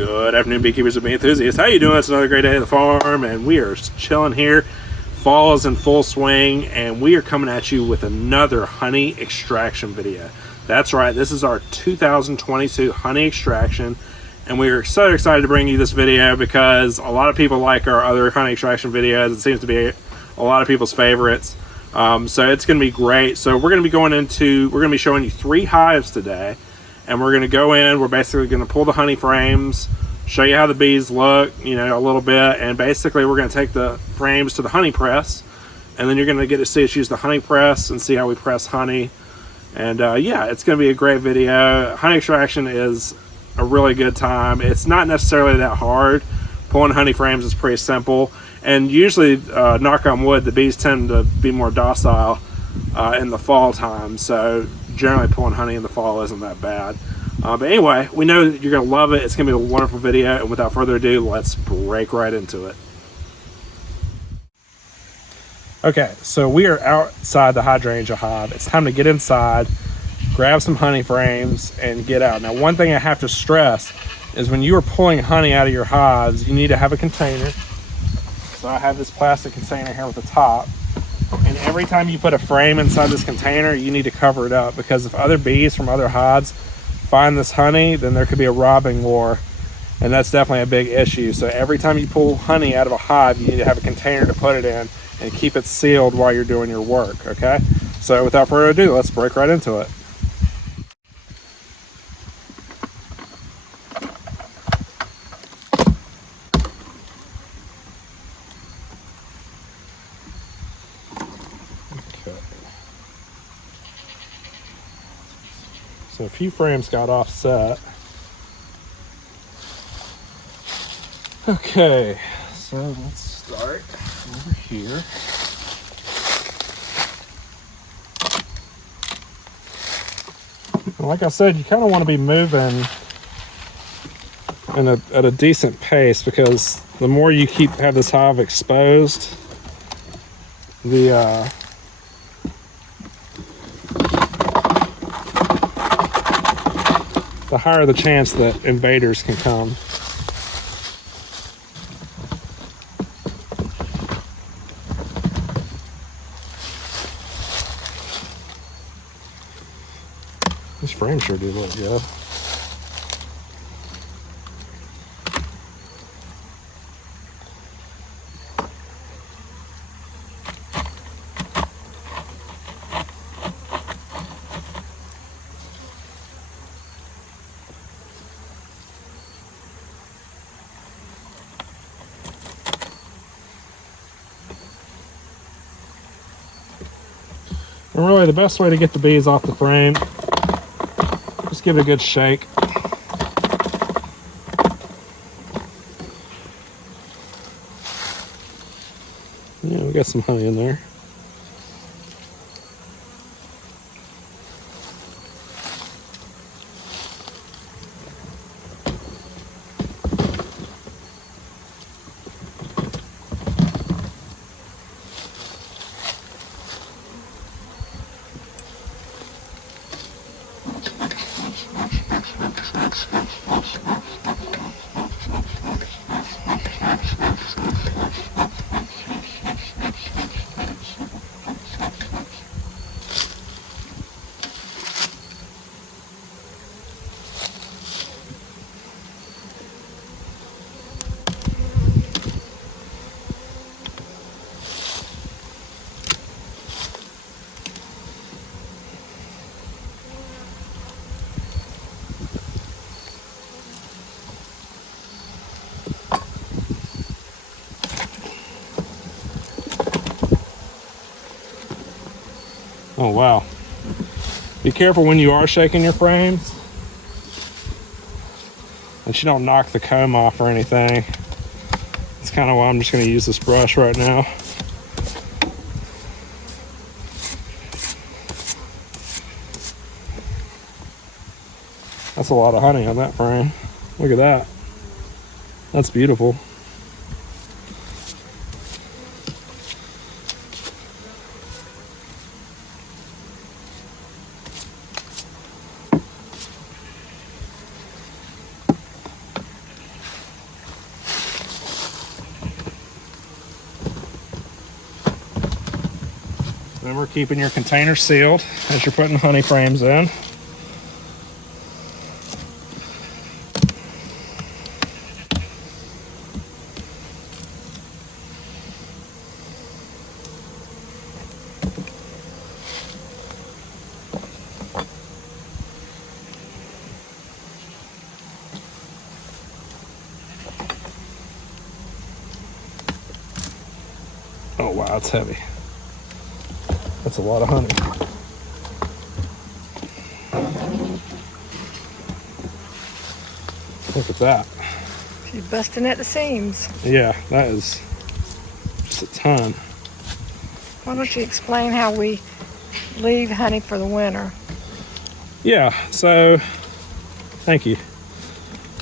Good afternoon, beekeepers and bee enthusiasts. How you doing? It's another great day at the farm, and we are chilling here. Fall is in full swing, and we are coming at you with another honey extraction video. That's right, this is our 2022 honey extraction, and we are so excited to bring you this video because a lot of people like our other honey extraction videos. It seems to be a lot of people's favorites. So it's going to be great. So we're going to be showing you 3 hives today. And we're going to go in, we're basically going to pull the honey frames, show you how the bees look, you know, a little bit, and basically we're going to take the frames to the honey press, and then you're going to get to see us use the honey press and see how we press honey. And yeah, it's going to be a great video. Honey extraction is a really good time. It's not necessarily that hard. Pulling honey frames is pretty simple, and usually, knock on wood, the bees tend to be more docile in the fall time, so generally pulling honey in the fall isn't that bad. But anyway, we know that you're going to love it. It's going to be a wonderful video, and without further ado, let's break right into it. Okay, so we are outside the hydrangea hive. It's time to get inside, grab some honey frames, and get out. Now, one thing I have to stress is when you are pulling honey out of your hives, you need to have a container. So I have this plastic container here with the top. And every time you put a frame inside this container, you need to cover it up, because if other bees from other hives find this honey, then there could be a robbing war, and that's definitely a big issue. So every time you pull honey out of a hive, you need to have a container to put it in and keep it sealed while you're doing your work, okay? So without further ado, let's break right into it. So a few frames got offset. Okay, so let's start over here. And like I said, you kind of want to be moving at a decent pace, because the more you have this hive exposed, the higher the chance that invaders can come. This frame sure do look good. And really, the best way to get the bees off the frame, just give it a good shake. Yeah, we got some honey in there. Oh wow. Be careful when you are shaking your frames that you don't knock the comb off or anything. That's kind of why I'm just going to use this brush right now. That's a lot of honey on that frame. Look at that. That's beautiful. Remember, keeping your container sealed as you're putting honey frames in. Oh wow, it's heavy. That's a lot of honey. Look at that. She's busting at the seams. Yeah, that is just a ton. Why don't you explain how we leave honey for the winter? Yeah, so thank you.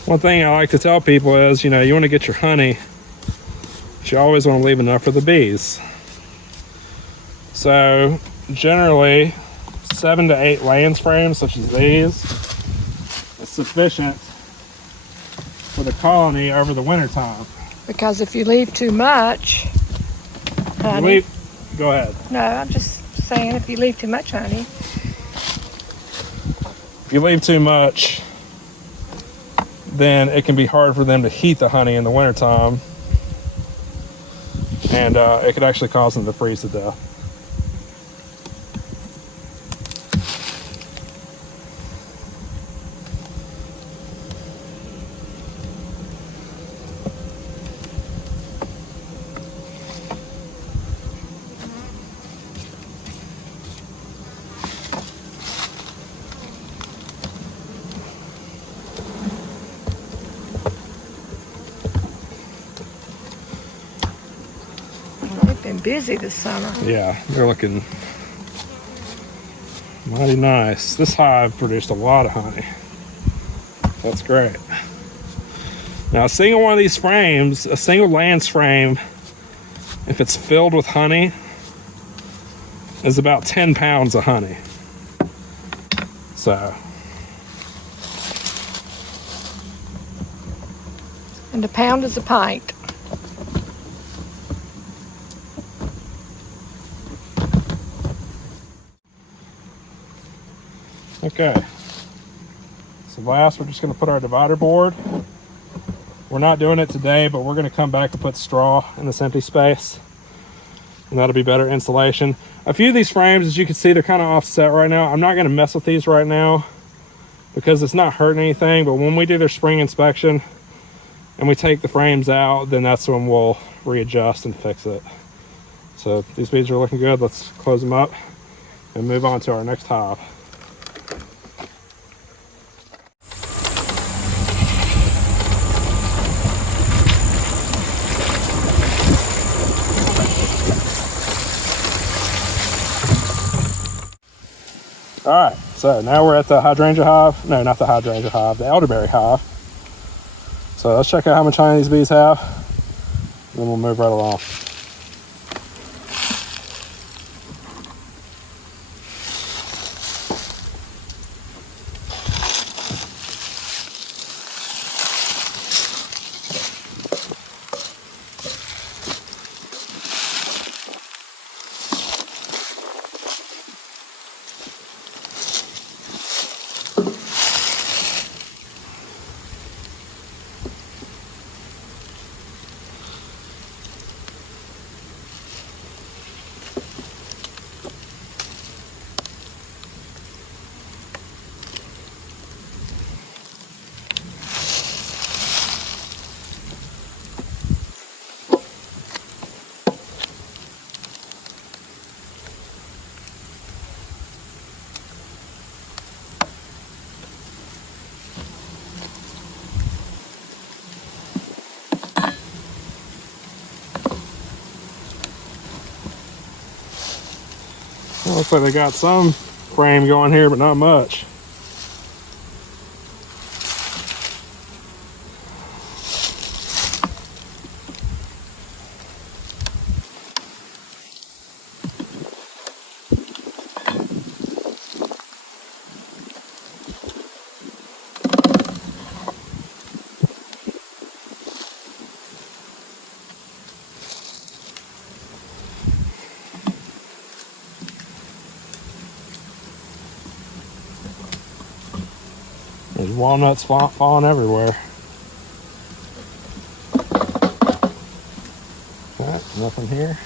One thing I like to tell people is, you want to get your honey, but you always want to leave enough for the bees. So generally 7 to 8 laying frames such as these is sufficient for the colony over the winter time. Because if you leave too much honey, go ahead. No, I'm just saying if you leave too much honey. If you leave too much, then it can be hard for them to heat the honey in the wintertime, and it could actually cause them to freeze to death. They've been busy this summer. Yeah, they're looking mighty nice. This hive produced a lot of honey. That's great. Now, a single one of these frames, a single lance frame, if it's filled with honey, is about 10 pounds of honey. So, And a pound is a pint. okay. So last, we're just going to put our divider board. We're not doing it today, but we're going to come back and put straw in this empty space, and that'll be better insulation. A few of these frames, as you can see, they're kind of offset right now. I'm not going to mess with these right now because it's not hurting anything, but when we do their spring inspection and we take the frames out, then that's when we'll readjust and fix it. So these bees are looking good. Let's close them up and move on to our next hive. All right, so now we're at the hydrangea hive. No, not the hydrangea hive, the elderberry hive. So let's check out how much honey these bees have, and then we'll move right along. Looks like they got some frame going here, but not much. There's walnuts falling everywhere. Alright, nothing here.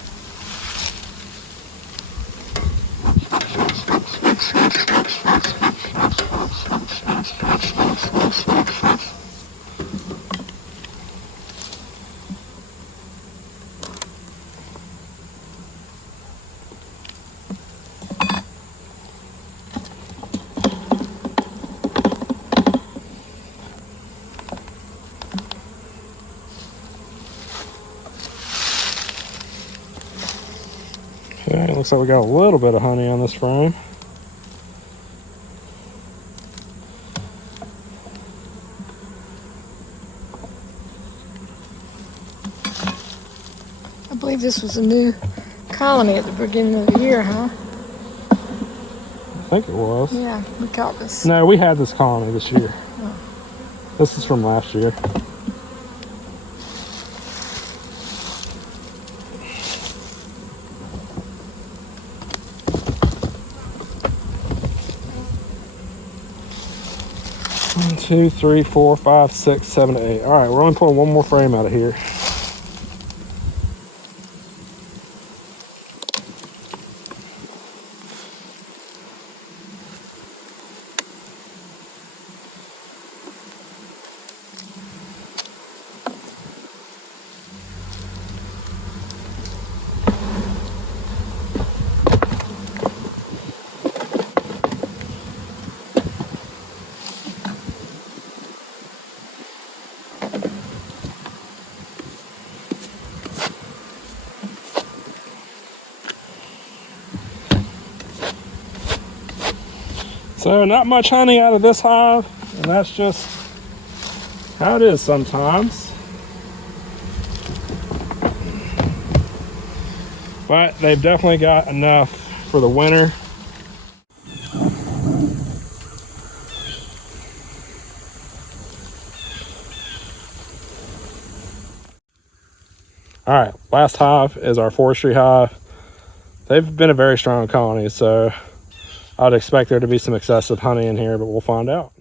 Okay, looks like we got a little bit of honey on this frame. I believe this was a new colony at the beginning of the year, huh? I think it was. Yeah, we caught this. No, we had this colony this year. Oh. This is from last year. One, two, three, four, five, six, seven, eight. All right, we're only pulling one more frame out of here. So not much honey out of this hive, and that's just how it is sometimes. But they've definitely got enough for the winter. All right, last hive is our forestry hive. They've been a very strong colony, so I'd expect there to be some excessive honey in here, but we'll find out.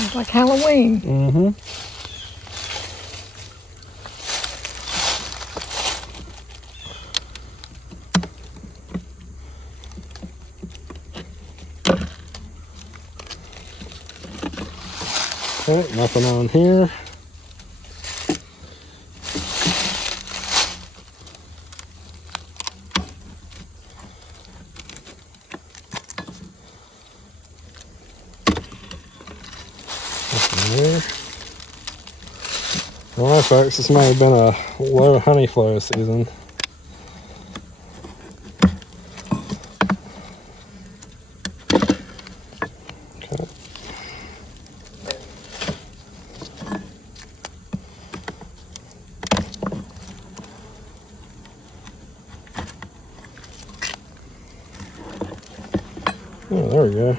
It's like Halloween. Mm-hmm. Okay, nothing on here. Nothing there. All right, folks, this may have been a low honey flow season. Okay. Oh, there we go.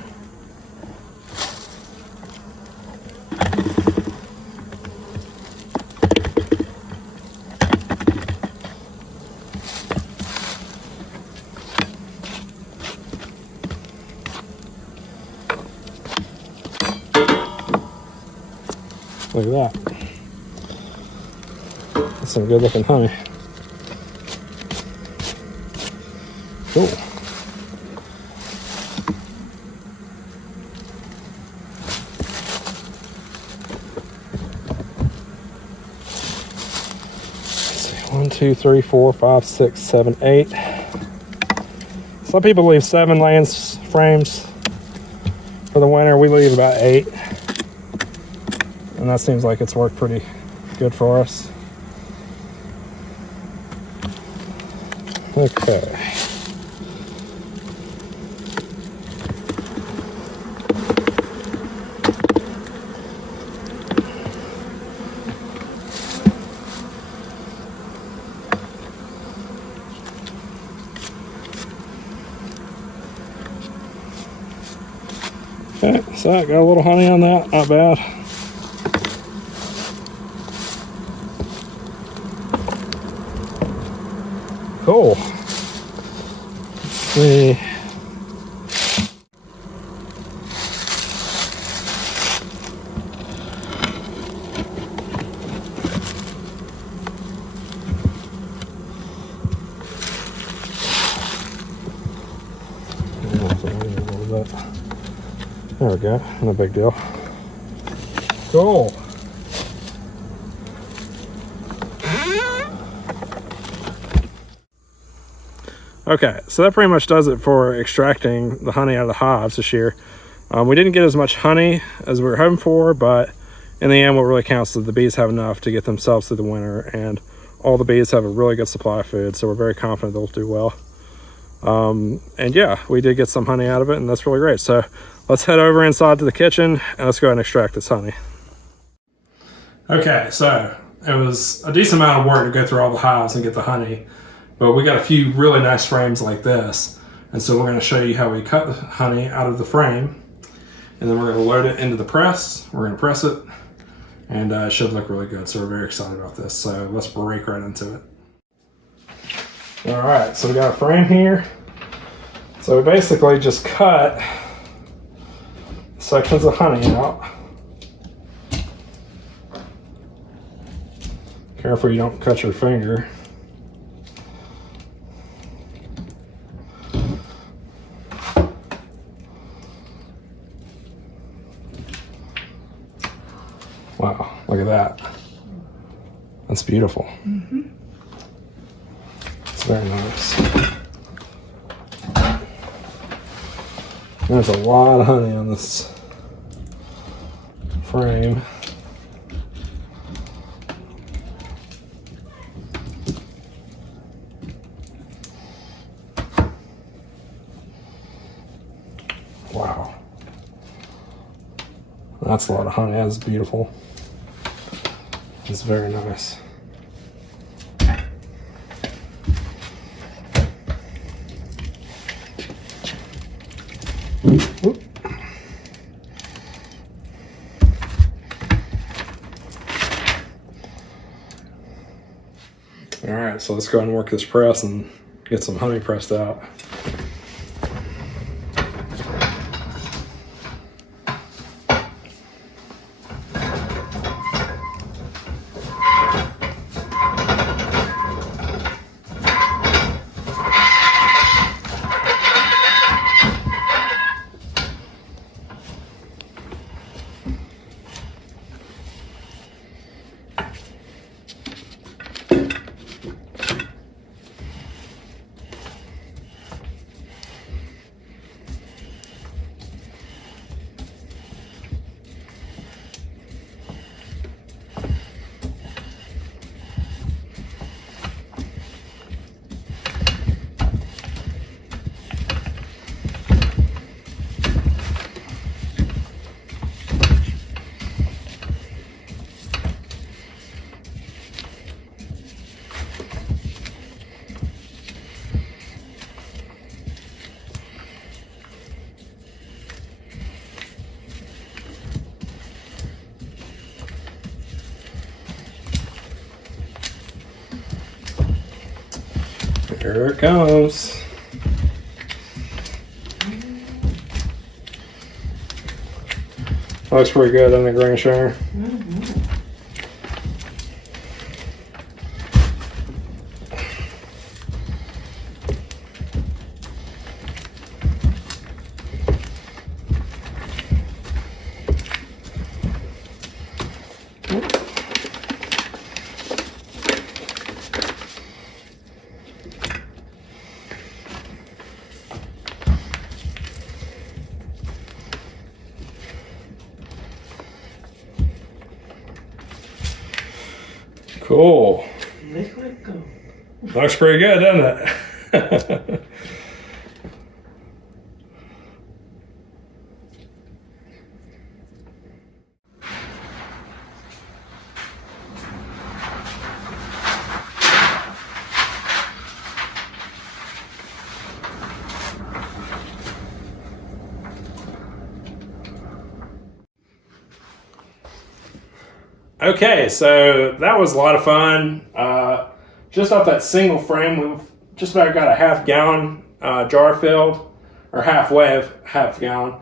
Look at that. That's some good looking honey. Cool. Let's see, 1, 2, 3, 4, 5, 6, 7, 8. Some people leave 7 laying frames for the winter. We leave about 8. And that seems like it's worked pretty good for us. Okay. Okay, so I got a little honey on that, not bad. Cool. Let's see. There we go, no big deal. Cool. Okay, so that pretty much does it for extracting the honey out of the hives this year. We didn't get as much honey as we were hoping for, but in the end, what really counts is the bees have enough to get themselves through the winter, and all the bees have a really good supply of food, so we're very confident they'll do well. And yeah, we did get some honey out of it, and that's really great. So let's head over inside to the kitchen and let's go ahead and extract this honey. Okay, so it was a decent amount of work to go through all the hives and get the honey, but we got a few really nice frames like this. And so we're going to show you how we cut the honey out of the frame, and then we're going to load it into the press. We're going to press it, and it should look really good. So we're very excited about this. So let's break right into it. All right, so we got a frame here. So we basically just cut sections of honey out. Careful you don't cut your finger. Wow, look at that. That's beautiful. Mm-hmm. It's very nice. There's a lot of honey on this frame. Wow. That's a lot of honey. That's beautiful. It's very nice. Oop. All right, so let's go ahead and work this press and get some honey pressed out. Here it comes. Looks pretty good, doesn't it, Granny Sharon? Mm-hmm. Cool. Looks pretty good, doesn't it? Okay, so that was a lot of fun. Just off that single frame, we've just about got a half-gallon jar filled, or halfway of half-gallon.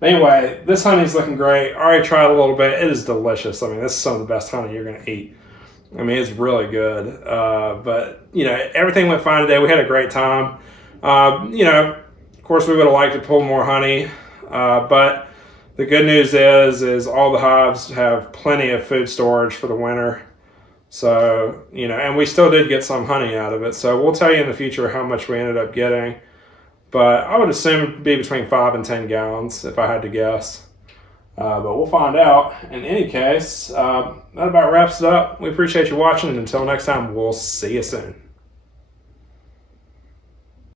Anyway, this honey's looking great. I already tried a little bit. It is delicious. I mean, this is some of the best honey you're going to eat. I mean, it's really good. But, you know, everything went fine today. We had a great time. You know, of course, we would have liked to pull more honey. But the good news is all the hives have plenty of food storage for the winter. So, you know, and we still did get some honey out of it. So we'll tell you in the future how much we ended up getting. But I would assume it'd be between 5 and 10 gallons if I had to guess. But we'll find out. In any case, that about wraps it up. We appreciate you watching. And until next time, we'll see you soon.